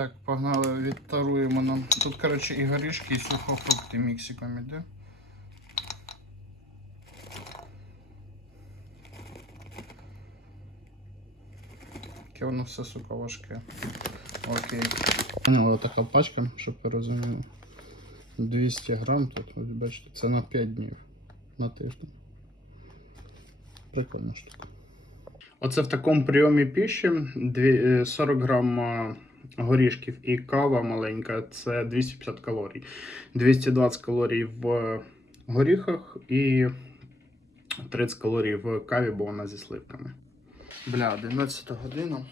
Так, погнали, відтаруємо нам. Тут, коротше, і горішки, і сухофрукти міксиком іде. Яке воно все, сука, важке. Окей. Ну, така пачка, щоб ви розуміли. 200 грам тут, ось бачите, це на 5 днів. На тиждень. Прикольна штука. Оце в такому прийомі піші е, 40 грам е, горішків і кава маленька це 250 калорій. 220 калорій в горіхах і 30 калорій в каві, бо вона зі сливками. Бля, 11 година.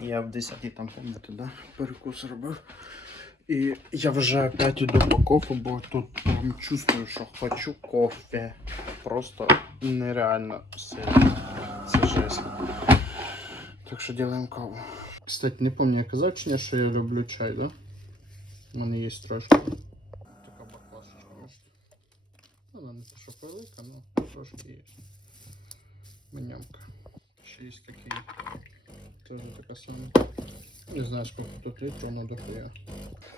Я в 10 там пам'ятаю, да? перекус робив. І я вже опять іду по кофе, бо тут прям чувствую, що хочу кофе. Просто нереально сильно. Це жесть. Так що делаем каву. Кстати, не помню, я казав чи ні, що я люблю чай, да? У мене є трошки. Така баклашечка, може. Ну, вона не те, що велика, але трошки є. Манямка. Ще є такий. Теж така сама. Не знаю, скільки тут літрів, але дохуя.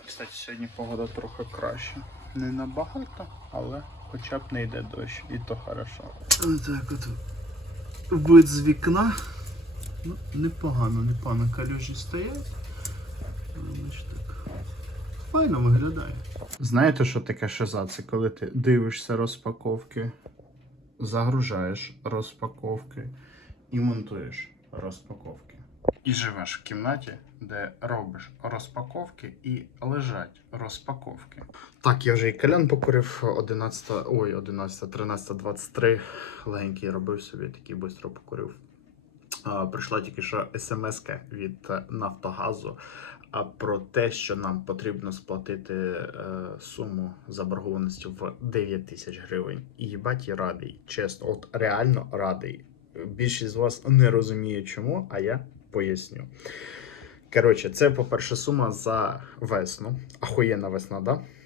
Кстати, сьогодні погода трохи краще. Не набагато, але хоча б не йде дощ, і то хорошо. Так от вид з вікна. Ну, непогано, непогано калюжі стоять. Значить так. Файно виглядає. Знаєте, що таке шиза? Це коли ти дивишся розпаковки, загружаєш розпаковки і монтуєш розпаковки. І живеш в кімнаті, де робиш розпаковки і лежать розпаковки. Так, я вже і калян покурив 11, ой, 11, 13, 23. Легенький робив собі, такий швидко покурив. Прийшла тільки що смс від е, Нафтогазу про те, що нам потрібно сплатити е, суму заборгованості в 9 тисяч гривень. І їбать я радий. Чесно, от реально радий. Більшість з вас не розуміє чому, а я поясню. Коротше, це, по-перше, сума за весну. Ахуєнна весна, да?